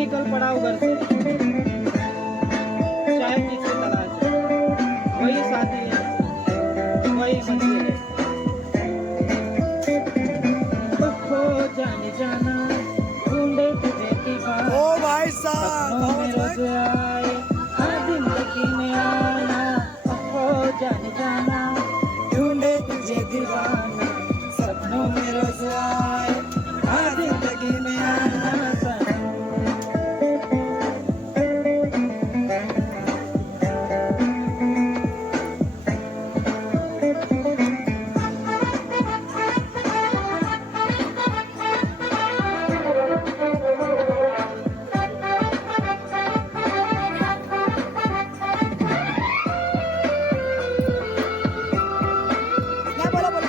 निकल पड़ा उधर से, शायद किसी तलाश है, वही साथी है, वही मंजिल है। हो जाने जाना ढूंढे तुझे दीवाना, ओ भाई सपनों में साहब रोज आए हाँ जिंदगी में आना। हो जाने जाना ढूंढे तुझे दीवाना, सपनों में रोज आए हाँ जिंदगी में आना सनम। क्या बोला बोला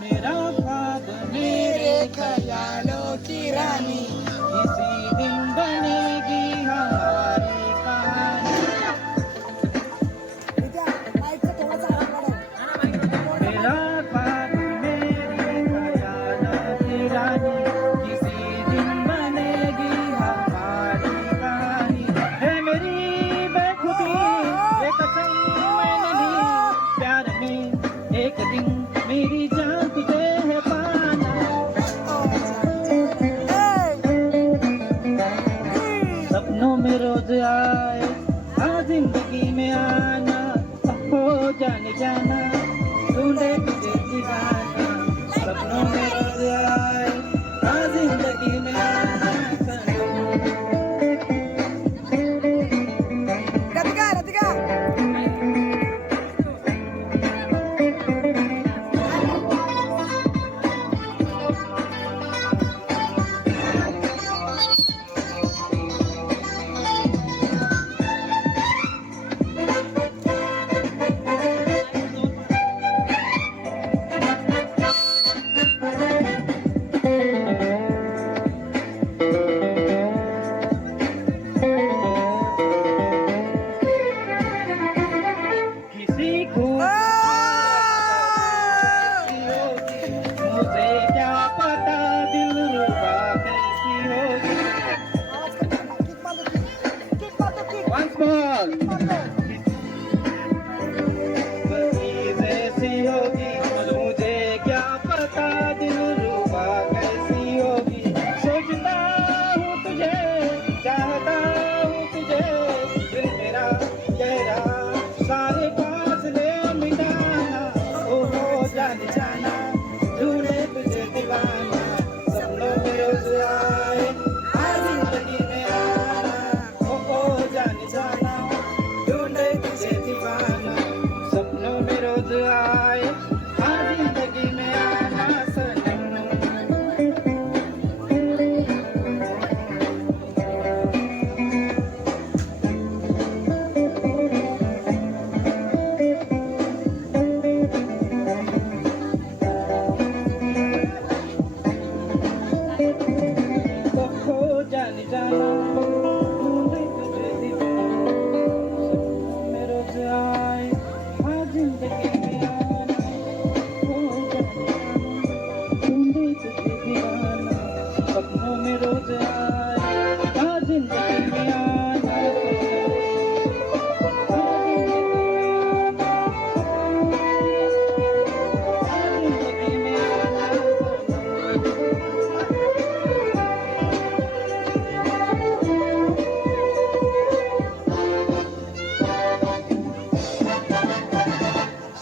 मेरा ख्वाब मेरे ख्यालों की रानी, किसी दिन बनेगी हमारी कहानी। ठीक आहे माईकचा थोडासा आवाज वाढव मेरा ख्वाब मेरे ख्यालों की रानी, किसी दिन बनेगी हमारी कहानी। है मेरी बेखुदी ये कसम मैंने ली, प्यार में एक दिन मेरी जान तुझे है पाना। सपनों में रोज आए हाँ जिंदगी में आना, हो जाने जाना ढूंढे तुझे दीवाना, सपनों में रोज आए हाँ जिंदगी में आना सनम। रतिका रतिका किसी को मुझे क्या पता दिलरुबा कैसी होगी। किक मारतो किक Once more. वही जैसी होगी मुझे क्या पता दिलरुबा कैसी होगी। सोचता हूँ तुझे चाहता हूँ तुझे, दिल मेरा कह रहा सारे फासले मिटाना। ओ हो जाने जाना ढूंढे तुझे दीवाना, सपनों में रोज आए हाँ जिंदगी में आना। ओ हो जाने जाना ढूंढे तुझे दीवाना, सपनों में रोज आए हाँ जिंदगी में आना सनम। हो जाने जाना ढूंढे तुझे दीवाना, सपनों में रोज आए हाँ जिंदगी में आना। हो जाने जाना ढूंढे तुझे दीवाना, सपनों में रोज आए हाँ जिंदगी में आना जिंदगी में आना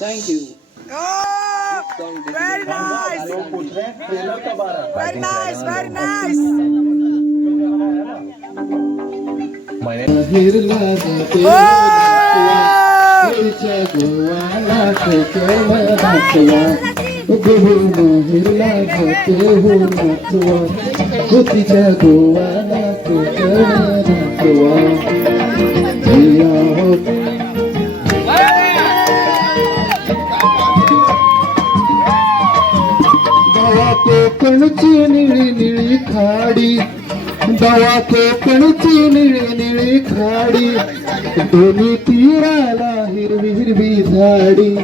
Thank you. Very nice. Very nice. Very nice. हिरला जाते हिरच्या गोवाला कोकण नाचवा, हिरला जाते हो नाचवा, तिच्या गोवाला कोकण नाचवा. जिया हो कोकणची निळी निळी खाडी दवा कोकणची निळी निळी खाडी दोन्ही तीराला हिरवी हिरवी झाडी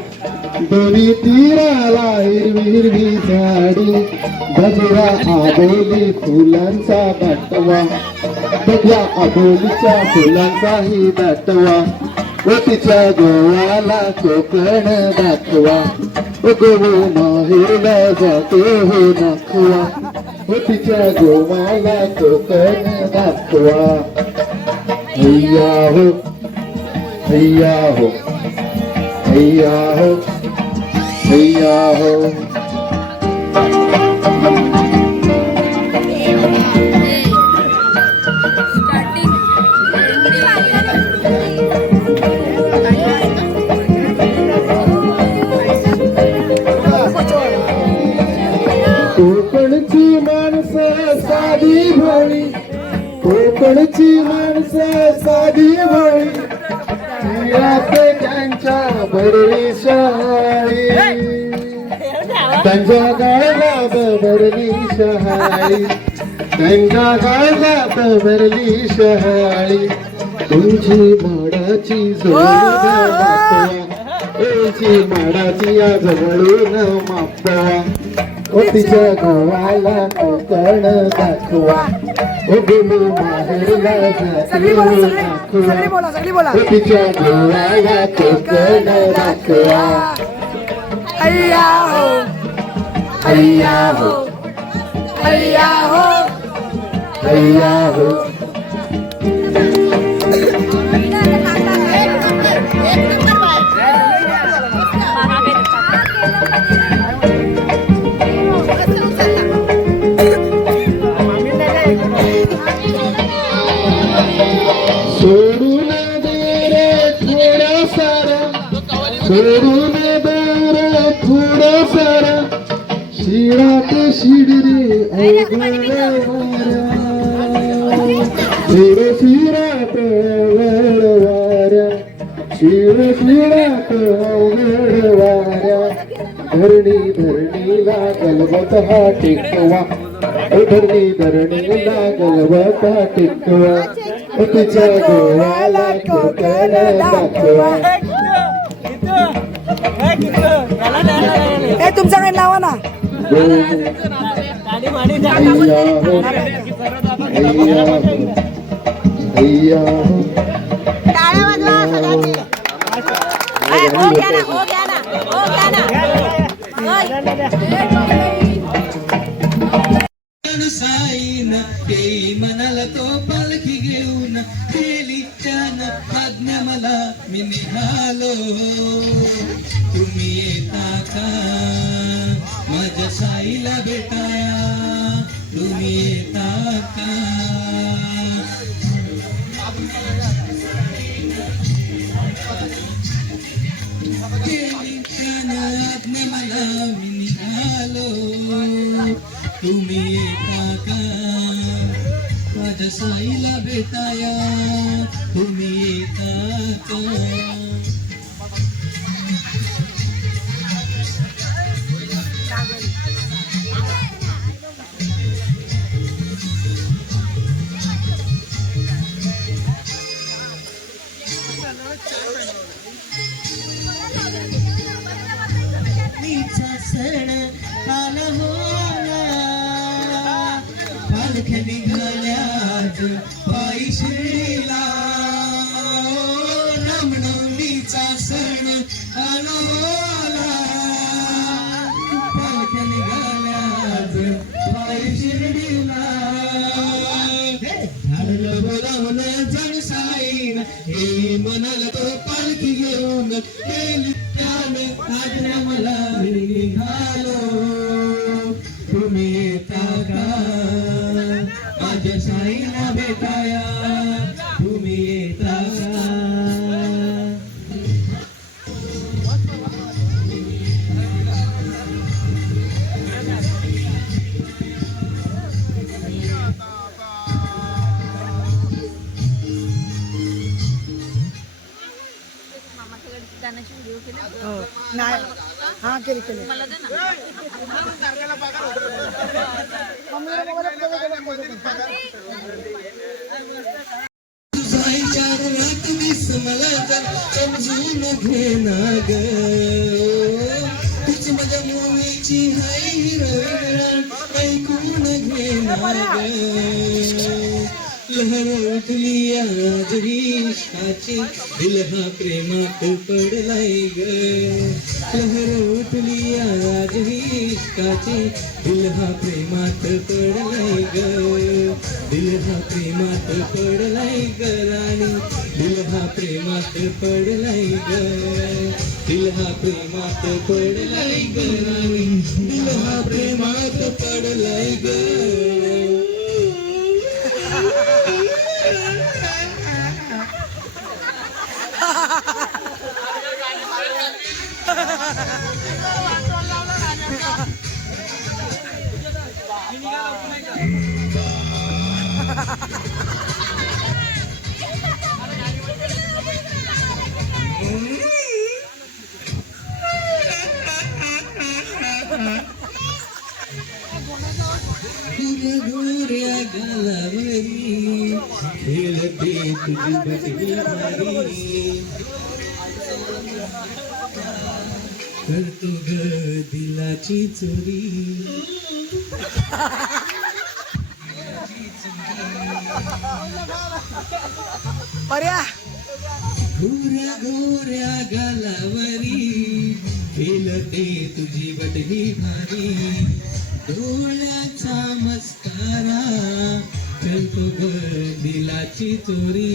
दोन्ही तीराला हिरवी हिरवी झाडी बघा आबोली फुलांचा दाटवा बघा आबोलीच्या फुलांचाही दाटवा व तिच्या गोवाला कोकण दाखवा गो माहेरला जातो हो दाखवा व तिच्या गोवाला कोकण दाखवा हैया हो हैया हो हैया हो हैया हो कोकणची माणसं साधी भोळी कोकणची माणसं साधी भोळी तिळाते त्यांच्या भरली शहाळी त्यांच्या गाळात भरली शहाळी त्यांच्या गाळात भरली शहाळी तुमची माडाची जवळून मापवा तुमची माडाची या जवळून मापवा ओ तिच्या गोवाला कोकण दाखवा ओ गुलू माहेरला जातो दाखवा ओ तिच्या गोवाला कोकण दाखवा हैया हो हैया हो हैया हो हैया हो सोडून दे रे थोडा सारा सोडून दे रे थोडा सारा शिरात शिडरे अवघड वाऱ्या शिर शिरात अवघड वाऱ्या शिर शिरात अवघड वाऱ्या धरणी धरणीला गलबत हा टेकवा धरणी धरणीला गलबत हा टेकवा तिच्या गोवाला कोकण दाखवा हे तुमच्याकडे लावा ना हैया हो हैया हो हैया हो टाळ्या वाजवा सगळ्यांनी. हो घ्या ना हो घ्या ना हो घ्या ना साईन ते मनाला तो पालखी घेऊन केली छान आज्ञा मला मी निघालो तुम्ही येता का माझ्या साईला भेटाया तुम्ही येता का केली छान आज्ञा मला मी निघालो तुम्ही येता का माझ्या साईला भेटाया तुम्ही येता का मीचा सण आला होला पालख्या निघाल्यात पायी शिर्डीला रामनवमीचा सण आला होला पालख्या निघाल्यात पायी शिर्डीला झाडलं बोलावलं जण साईन हे म्हणाल तो पालखी घेऊन गेली त्यानं आज्ञा मला निघालो तुम्ही येता का माझ्या साईला भेटाया तुम्ही येता का गाण्याची व्हिडिओ केली हो नाही हा केले मला दे ना मम्मीला मोबाईल समजून घेना ग तुझी माझ्या मूवीची हाय हिरोईन ऐकून घेना ग लहर उठली आज इश्काची दिल हा प्रेमात पडलाय ग लहर उठली आज इश्काची दिल हा प्रेमात पडलाय ग दिल हा प्रेमात पडलाय ग राणी दिल हा प्रेमात पडलाय ग दिल हा प्रेमात पडलाय ग राणी दिल हा प्रेमात पडलाय ग गोऱ्या गालावरी खेळते तुझी बटवी मारी करतो ग दिलाची चोरी पर्या गोऱ्या गोऱ्या गालावरी खेळते तुझी बटवी भारी डोळ्याचा मस्कारा करतो ग दिलाची चोरी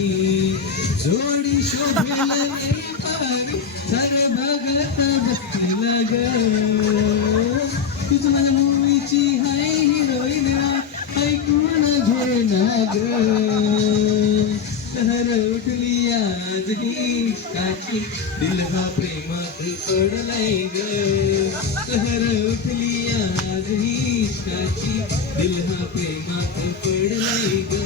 जोडी शोभेल नाही पारी सर बघत बसतील ग तुझ माझ्या मूवीची हाय हिरोईन ऐकून घेना ग लहर उठली आज इश्काची दिल हा प्रेमात पडलाय ग लहर उठली आज इश्काची दिल हा प्रेमात पडलाय ग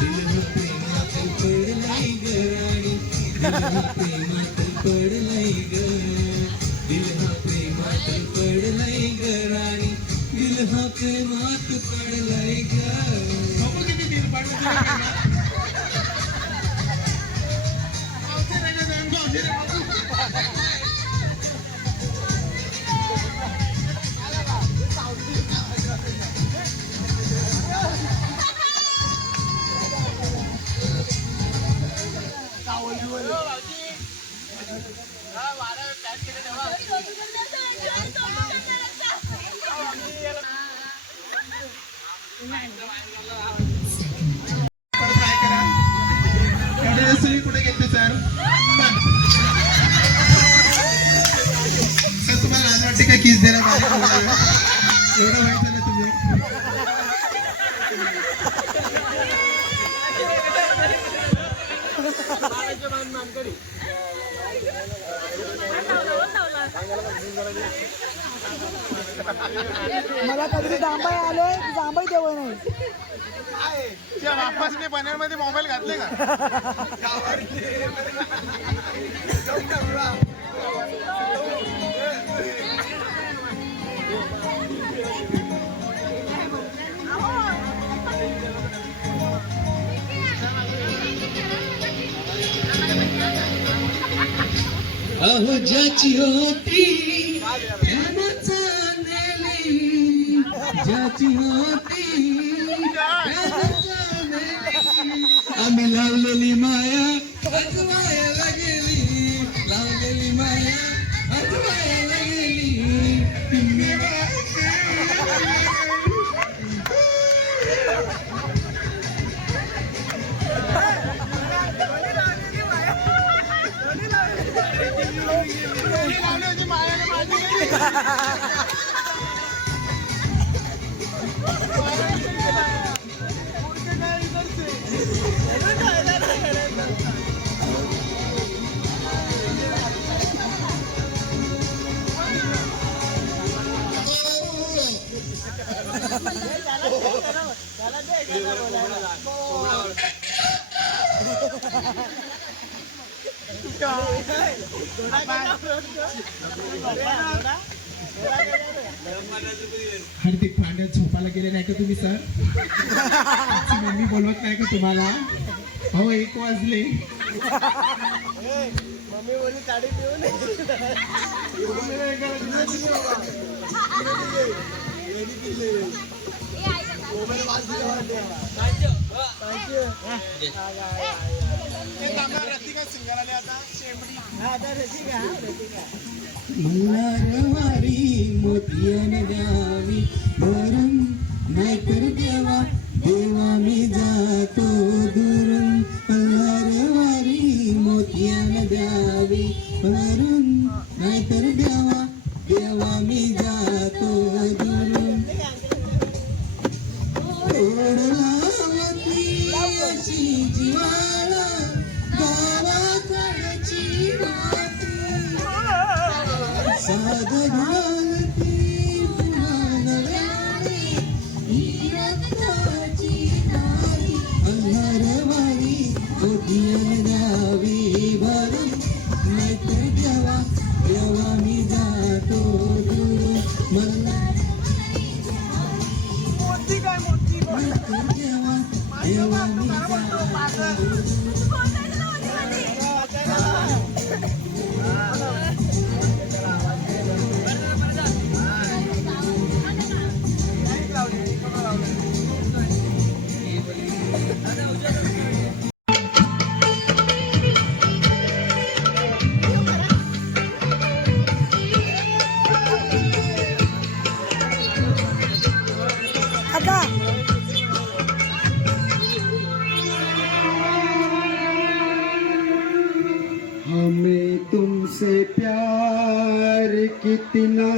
दिल हा प्रेमात पडलाय ग राणी दिल हा प्रेमात पडलाय ग दिल हा प्रेमात पडलाय ग राणी दिल हा प्रेमात पडलाय ग कुठे गेले सर तुम्हाला आज वाटते का किस देण्यात आले एवढं वाईट झालं तुम्ही मला कधी जांबाई आले जांबाई देव नाही वापसने पनवेलमध्ये मोबाईल घातले का अहो ज्याची होती त्यानंच नेली ज्याची होती त्यानंच नेली आम्ही लावलेली माया अजवायला गेली लावलेली माया अजवायला गेली हार्दिक पांड्या झोपायला गेले नाही का तुम्ही सर? मम्मी बोलवत नाही का तुम्हाला? हो 1 वाजले. मल्हारवारी मोतियन द्यावी भरून नाहीतर देवा देवा मी जातो दुरून. मल्हारवारी मोतियन द्यावी भरून नाहीतर देवा देवा मी जातो दुरून. ओढलावती अशी जिवाळा गावाकडची माती साध घालती पुराणव्याने ही रक्ताची नारी. अंधारवारी मोतियन द्यावी भरून नाहीतर देवा देवा मी जातो दुरून. मला नाहीतर देवा देवा मी जातो आता हमें तुमसे प्यार कितना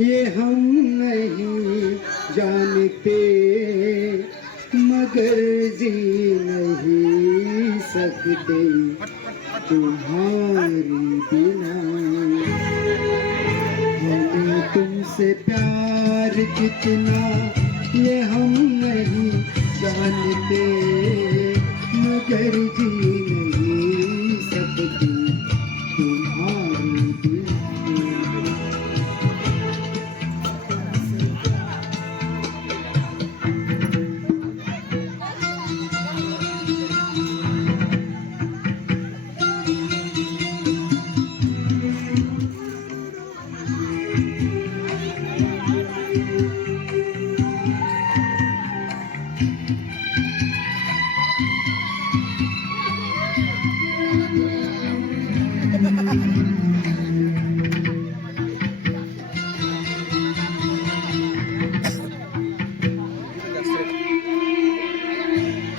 ये हम नहीं जानते, मगर जी नहीं सकते तुम्हारी बिना. हमें तुमसे प्यार कितना ये हम नहीं जानते, मगर जी नहीं सकते तुम्हारी बिना.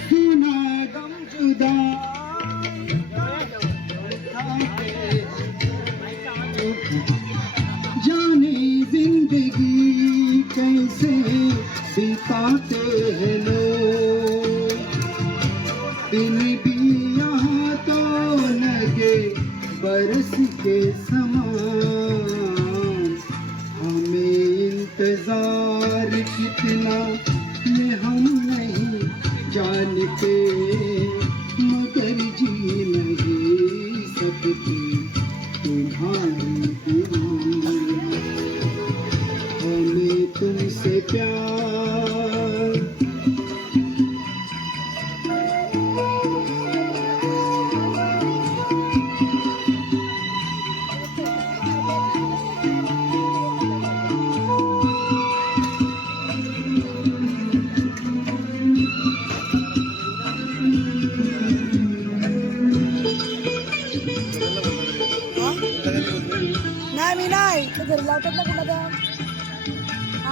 सुना गम जुदा जाने जिंदगी कैसे बिताते हैं लोग. दिन भी यहाँ तो लगे बरस के समान. हमें इंतजार कितना ये हम नहीं जानते, मगर जी नहीं सकते तुम्हारी बिना. हमें तुमसे प्यार नाही मी नाही ते घरी लावतात ना कुठं त्या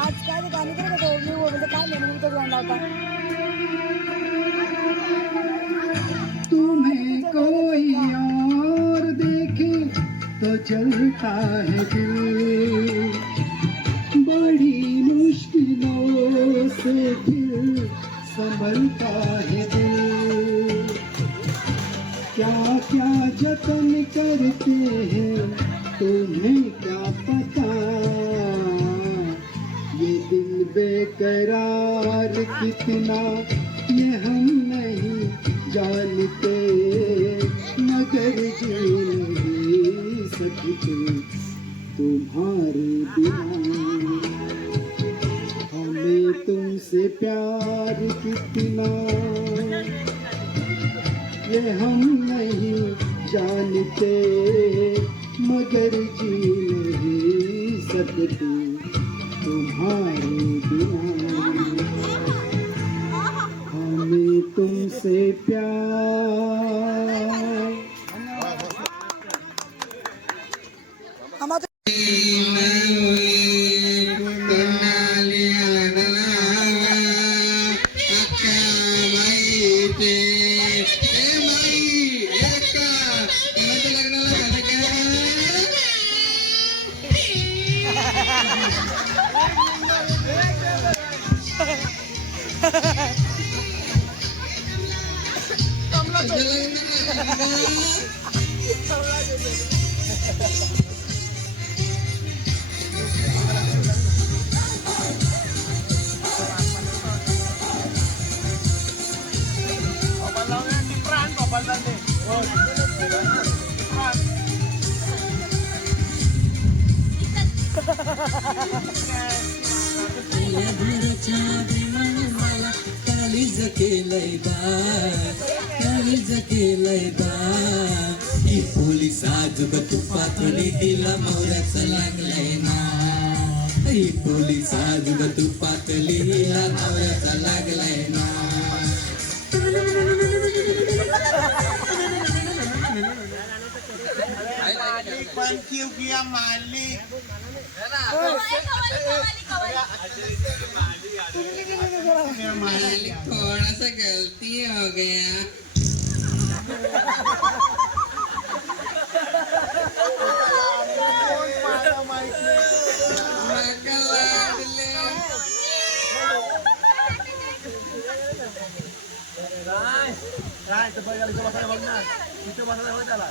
आज काय ते गाणी करत होतो मी म्हणजे काय नाही म्हणून तर गाणं लावता. तुम्हें कोई और देखे तो जलता है दिल, बड़ी मुश्किलों से दिल संभलता है दिल. क्या क्या जतन करते हैं तुम्हें क्या पता, ये दिल बेकरार कितना ये हम नहीं जानते, मगर जी नहीं सकते तुम्हारे बिना। हमें तुमसे प्यार कितना ये हम नहीं जानते, मगर जी नहीं सकते तुम्हारे बिना। हमें तुमसे प्यार। आम्हाला पोलीस आजोबा तुपातून दिला मौऱ्याचा लागलाय ना. ही पोलीस आजोबा तुपातली हिला नवऱ्याचा लागलाय ना. मालिक थोड़ा सा गलती हो गया. काय तर बघायला बघ ना, तिथे बसायला त्याला